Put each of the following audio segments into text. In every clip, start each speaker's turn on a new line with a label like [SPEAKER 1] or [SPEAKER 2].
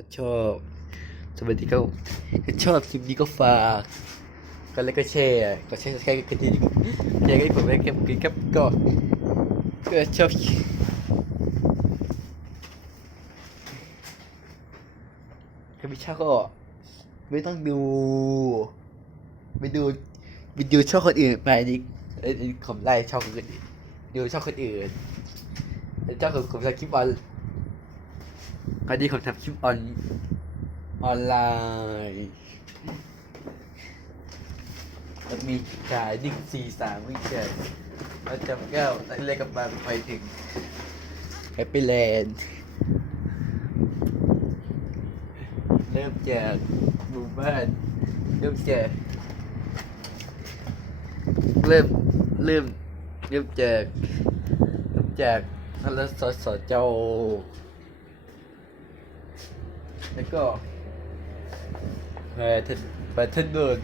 [SPEAKER 1] ถ้าชอบสวัสดีครับถ้าชอบคลิปนี้ก็ฝากก็แล้วก็แชร์ก็แชร์แค่กันทีแชร์ให้ผมไว้แค่กินครับก็ก็ชอบก็ไม่ชอบก็ไม่ต้องดูไปดูไปดูช่องคนอื่นไปดิเอ้ยผมไล่ช่องคนอื่นดูช่องคนอื่นช่องของผมทำคลิปออน ก็ดีผมทำคลิปออนออนไลน์มันมีขายดิ่งสี่สามวิ่งเฉยเราจำแก้วเล่นกับมันไปถึงแฮปปี้แลนด์เริ่มจากหมู่บ้านเริ่มจากเริ่มเริ่มเริ่มจากเริ่มจากนักสสเจ้า แล้วก็แผ่ถนแผ่ถนน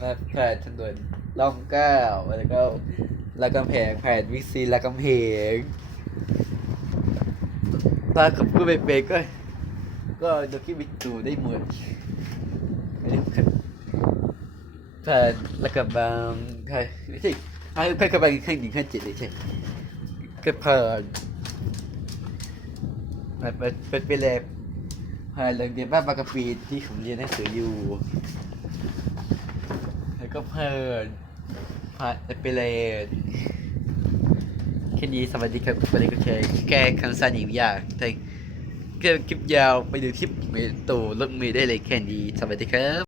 [SPEAKER 1] มาแผ่ถนนล่องเก้าแล้วก็รากำแพงแผ่วิกซีรากำแพงถ้าขับพูดไปเปก็ ก็โดคิบิตูได้หมดไม่ได้ขับแผ่แล้วก็บางใครไม่ใช่ให้แผ่กระบางขั้นหนึ่งขั้นเจ็ดเลยใช่ก็ผ่าน มันเป็นเป็นไปเลยหาโรงเรียนบ้านบางกะปีที่ผมเรียนหนังสืออยู่ แล้วก็เพลินพานไปเลยแค่นี้สวัสดีครับสวัสดีครับแค่แก้คำสั่นอีกอย่างแต่เกิคลิปยาวไปดูคลิปเมตูรถเมย์ได้เลยแค่นี้สวัสดีครับ